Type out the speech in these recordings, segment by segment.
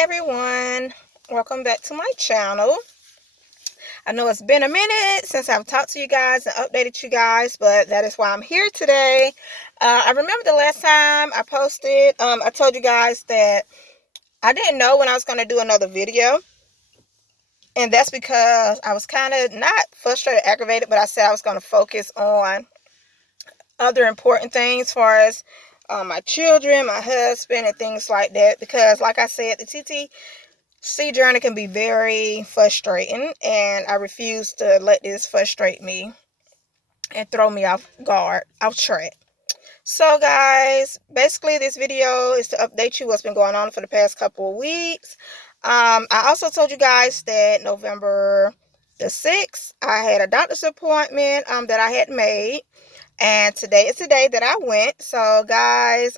everyone, welcome back to my channel. I know it's been a minute since I've talked to you guys and updated you guys, but that is why I'm here today. I remember the last time I posted, I told you guys that I didn't know when I was going to do another video, and that's because I was kind of not frustrated, aggravated, but I said I was going to focus on other important things as far as my children, my husband, and things like that, because like I said, the TTC journey can be very frustrating, and I refuse to let this frustrate me and throw me off guard, off track. So guys, basically this video is to update you what's been going on for the past couple of weeks. I also told you guys that November the 6th, I had a doctor's appointment that I had made, and today is the day that I went. So guys,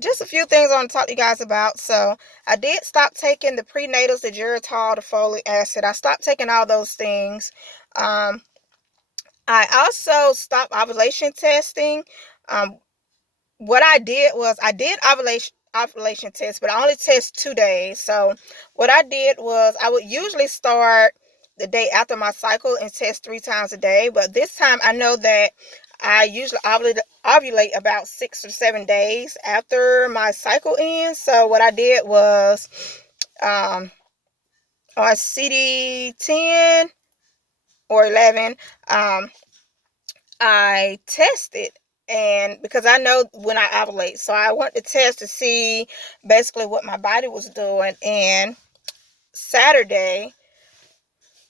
just a few things I want to talk to you guys about. So I did stop taking the prenatals, the Geritol, the folic acid. I stopped taking all those things. I also stopped ovulation testing. What I did was I did ovulation test, but I only test 2 days. So what I did was I would usually start the day after my cycle and test 3 times a day. But this time I know that I usually ovulate about 6 or 7 days after my cycle ends. So what I did was on CD10 or 11, I tested, and because I know when I ovulate, so I went to test to see basically what my body was doing. And Saturday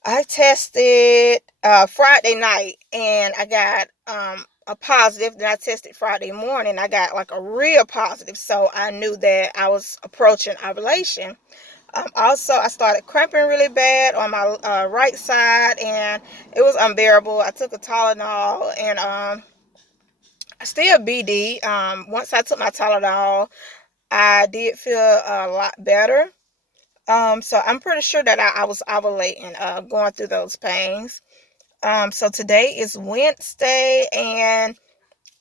I tested Friday night, and I got a positive. Then I tested Friday morning, I got like a real positive, so I knew that I was approaching ovulation. Also, I started cramping really bad on my right side, and it was unbearable. I took a Tylenol, and still BD. Once I took my Tylenol, I did feel a lot better. So I'm pretty sure that I was ovulating, going through those pains. So today is Wednesday, and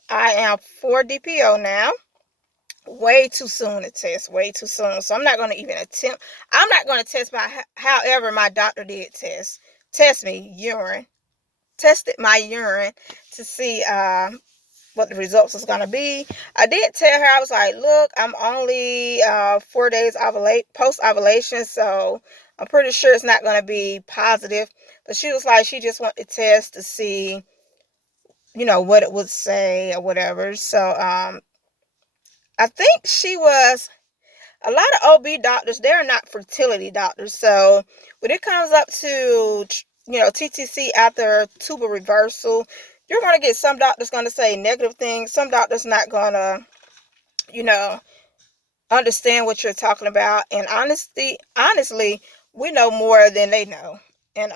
I am 4 DPO now. Way too soon to test, way too soon. So I'm not going to even attempt. I'm not going to test however my doctor did test me urine. Tested my urine to see what the results was going to be. I did tell her, I was like, look, I'm only 4 days post ovulation, so I'm pretty sure it's not going to be positive. But she was like, she just wanted to test to see, what it would say or whatever. So I think she was, a lot of OB doctors, they're not fertility doctors. So when it comes up to, TTC after tubal reversal, you're going to get some doctors going to say negative things. Some doctors not going to, you know, understand what you're talking about. And honestly, we know more than they know. And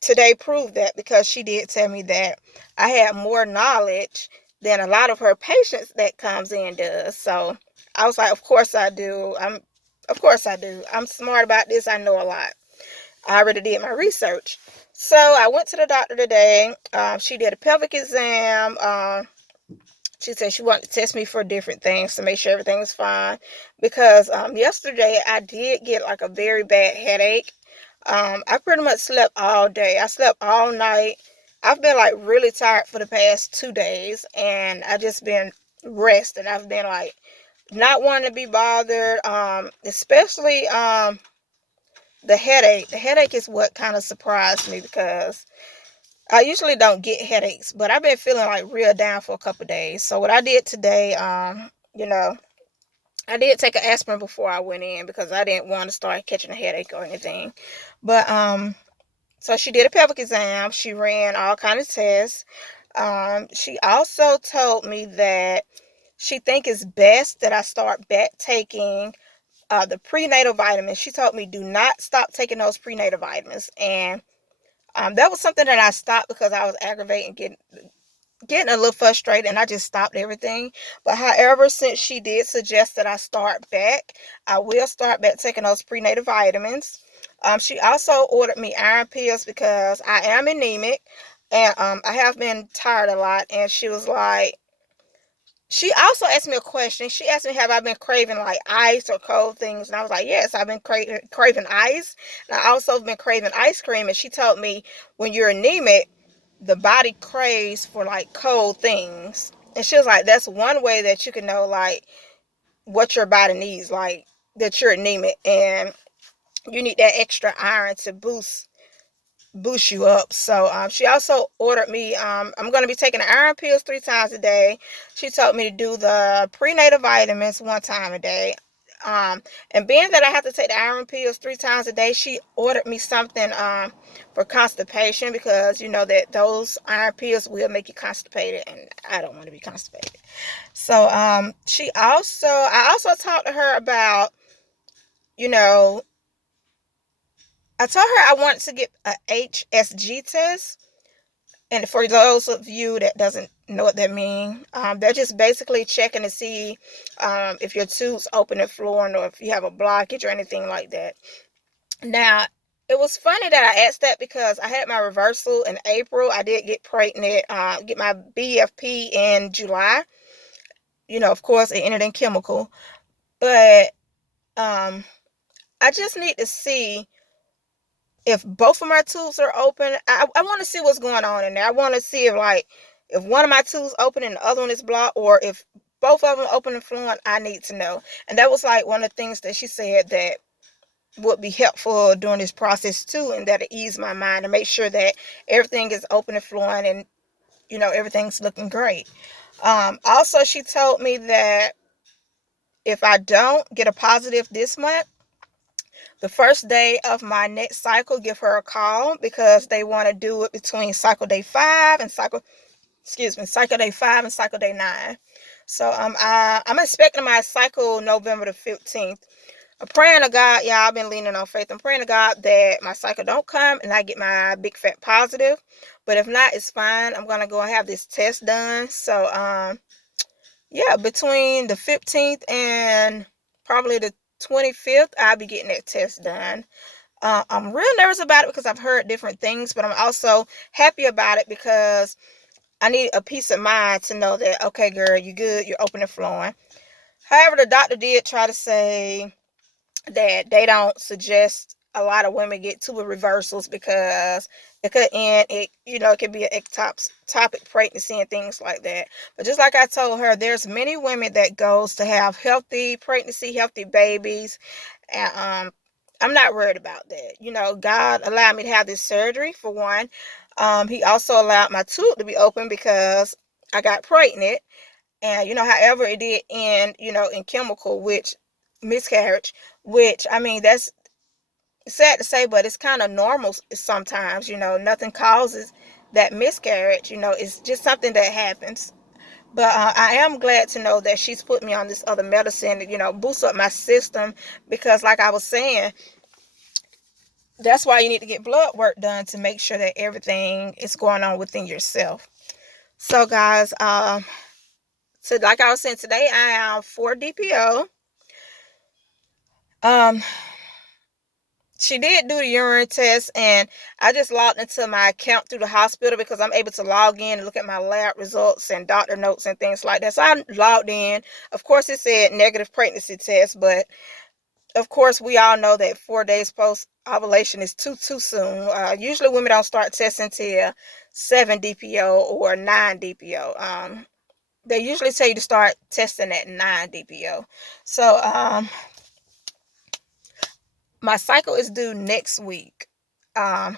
today proved that, because she did tell me that I had more knowledge than a lot of her patients that comes in does. So I was like, of course I do. Of course I do. I'm smart about this. I know a lot. I already did my research. So I went to the doctor today. She did a pelvic exam. She said she wanted to test me for different things to make sure everything was fine. Because yesterday I did get like a very bad headache. I pretty much slept all day. I slept all night. I've been like really tired for the past 2 days, and I just been resting. I've been like not wanting to be bothered. Especially the headache. The headache is what kind of surprised me, because I usually don't get headaches, but I've been feeling like real down for a couple days. So what I did today, you know, I did take an aspirin before I went in, because I didn't want to start catching a headache or anything. But so she did a pelvic exam. She ran all kind of tests. She also told me that she think it's best that I start back taking the prenatal vitamins. She told me do not stop taking those prenatal vitamins, and that was something that I stopped because I was aggravating, getting a little frustrated, and I just stopped everything. But however, since she did suggest that I start back, I will start back taking those prenatal vitamins. She also ordered me iron pills because I am anemic, and I have been tired a lot. And she also asked me a question. She asked me, have I been craving like ice or cold things? And I was like, yes, I've been craving ice. And I also been craving ice cream. And she told me when you're anemic, the body craves for like cold things. And she was like, that's one way that you can know like what your body needs, like that you're anemic and you need that extra iron to boost you up. So she also ordered me, I'm going to be taking the iron pills 3 times a day. She told me to do the prenatal vitamins 1 time a day. And being that I have to take the iron pills 3 times a day, she ordered me something for constipation, because you know that those iron pills will make you constipated, and I don't want to be constipated. So I also talked to her about, you know, I told her I wanted to get a HSG test. And for those of you that doesn't know what that means, they're just basically checking to see if your tube's open and flowing, or if you have a blockage or anything like that. Now, it was funny that I asked that because I had my reversal in April. I did get pregnant, get my BFP in July. You know, of course, it entered in chemical. But I just need to see if both of my tubes are open. I want to see what's going on in there. I want to see if like if one of my tubes open and the other one is blocked, or if both of them open and flowing. I need to know. And that was like one of the things that she said that would be helpful during this process too, and that it ease my mind to make sure that everything is open and flowing, and you know everything's looking great. Also, she told me that if I don't get a positive this month, the first day of my next cycle, give her a call, because they want to do it between cycle day 5 and cycle day 5 and cycle day 9. So I'm expecting my cycle November the 15th. I'm praying to God, yeah, I've been leaning on faith. I'm praying to God that my cycle don't come and I get my big fat positive. But if not, it's fine. I'm gonna go and have this test done. So yeah, between the 15th and probably the 25th, I'll be getting that test done. I'm real nervous about it because I've heard different things, but I'm also happy about it because I need a peace of mind to know that, okay, girl, you're good, you're open and flowing. However, the doctor did try to say that they don't suggest a lot of women get tubal reversals because it could end it, you know, it could be an ectopic pregnancy and things like that. But just like I told her, there's many women that goes to have healthy pregnancy, healthy babies, and I'm not worried about that. You know, God allowed me to have this surgery for one. He also allowed my tube to be open because I got pregnant. And you know, however, it did end, you know, in chemical, which miscarriage, which I mean, that's sad to say, but it's kind of normal sometimes. You know, nothing causes that miscarriage. You know, it's just something that happens. But I am glad to know that she's put me on this other medicine to, you know, boost up my system, because, like I was saying, that's why you need to get blood work done to make sure that everything is going on within yourself. So, guys, so like I was saying, today I am 4 DPO. Um, she did do the urine test, and I just logged into my account through the hospital because I'm able to log in and look at my lab results and doctor notes and things like that. So I logged in. Of course, it said negative pregnancy test, but of course, we all know that 4 days post ovulation is too soon. Usually, women don't start testing till 7 DPO or 9 DPO. They usually tell you to start testing at 9 DPO. So, my cycle is due next week. I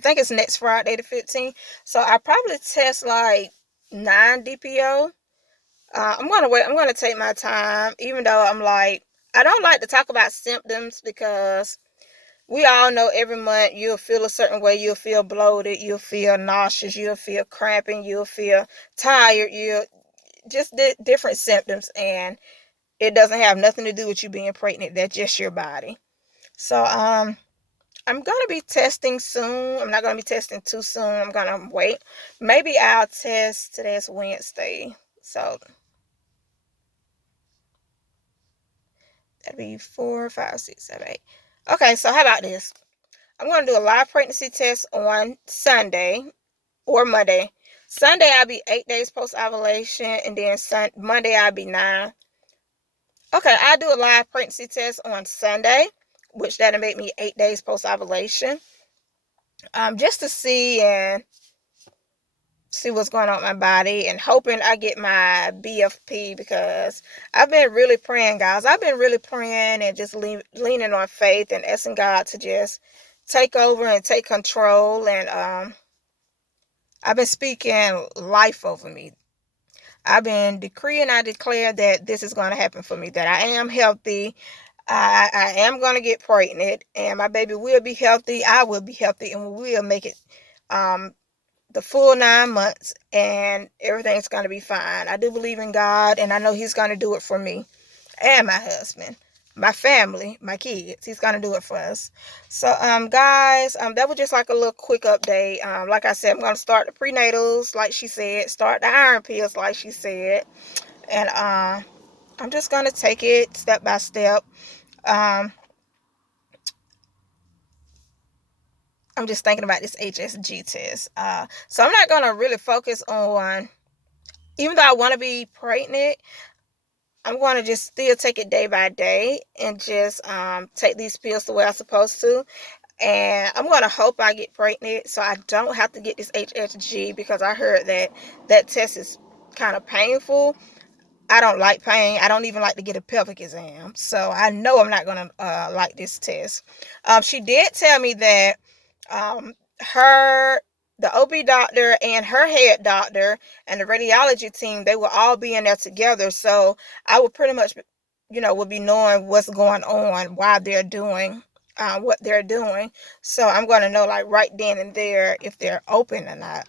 think it's next Friday, the 15th. So, I probably test like 9 DPO. I'm gonna wait. I'm gonna take my time, even though I'm like, I don't like to talk about symptoms because we all know every month you'll feel a certain way. You'll feel bloated. You'll feel nauseous. You'll feel cramping. You'll feel tired. You'll just different symptoms, and it doesn't have nothing to do with you being pregnant. That's just your body. So I'm gonna be testing soon. I'm not gonna be testing too soon. I'm gonna wait. Maybe I'll test. Today's Wednesday, so that'd be 4, 5, 6, 7, 8. Okay, so how about this? I'm gonna do a live pregnancy test on Sunday or Monday. Sunday I'll be 8 days post ovulation, and then Monday I'll be 9. Okay, I do a live pregnancy test on Sunday, which that'll make me 8 days post ovulation. Just to see what's going on with my body, and hoping I get my BFP, because I've been really praying, guys. I've been really praying and just leaning on faith and asking God to just take over and take control. And I've been speaking life over me. I've been decreeing, I declare that this is going to happen for me, that I am healthy. I am going to get pregnant, and my baby will be healthy. I will be healthy, and we will make it the full 9 months, and everything's going to be fine. I do believe in God, and I know He's going to do it for me and my husband, my family, my kids. He's going to do it for us. So, guys, that was just like a little quick update. Like I said, I'm going to start the prenatals, like she said, start the iron pills, like she said, and I'm just going to take it step by step. I'm just thinking about this HSG test. So I'm not going to really focus on, even though I want to be pregnant, I'm going to just still take it day by day and just take these pills the way I'm supposed to. And I'm going to hope I get pregnant so I don't have to get this HSG, because I heard that test is kind of painful. I don't like pain. I don't even like to get a pelvic exam. So I know I'm not going to like this test. She did tell me that the OB doctor and her head doctor and the radiology team, they will all be in there together. So I would pretty much, will be knowing what's going on while they're doing what they're doing. So I'm going to know, like, right then and there if they're open or not.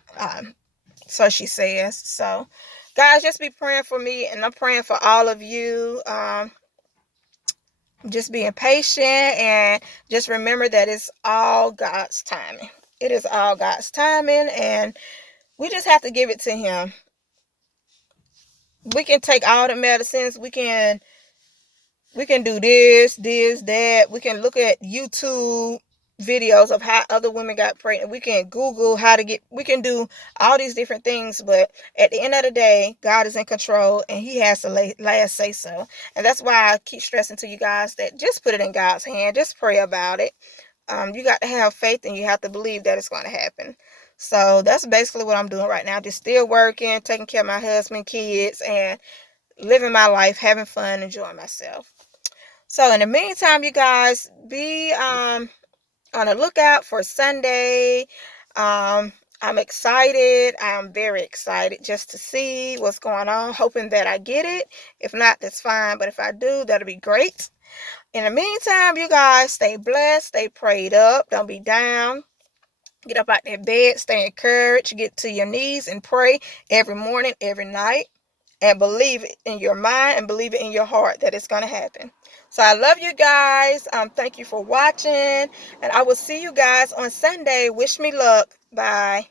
So she says. So, guys, just be praying for me, and I'm praying for all of you. Just being patient, and just remember that it's all God's timing. It is all God's timing, and we just have to give it to Him. We can take all the medicines. We can do this, that. We can look at YouTube videos of how other women got pregnant. We can Google we can do all these different things, but at the end of the day, God is in control, and He has the last say so. And that's why I keep stressing to you guys that just put it in God's hand. Just pray about it. You got to have faith, and you have to believe that it's going to happen. So that's basically what I'm doing right now. Just still working, taking care of my husband, kids, and living my life, having fun, enjoying myself. So in the meantime, you guys, be on the lookout for Sunday. I'm excited. I'm very excited just to see what's going on, hoping that I get it. If not, that's fine. But if I do, that'll be great. In the meantime, you guys, stay blessed, stay prayed up, don't be down. Get up out that bed, stay encouraged, get to your knees and pray every morning, every night, and believe it in your mind and believe it in your heart that it's going to happen. So I love you guys. Thank you for watching, and I will see you guys on Sunday. Wish me luck. Bye.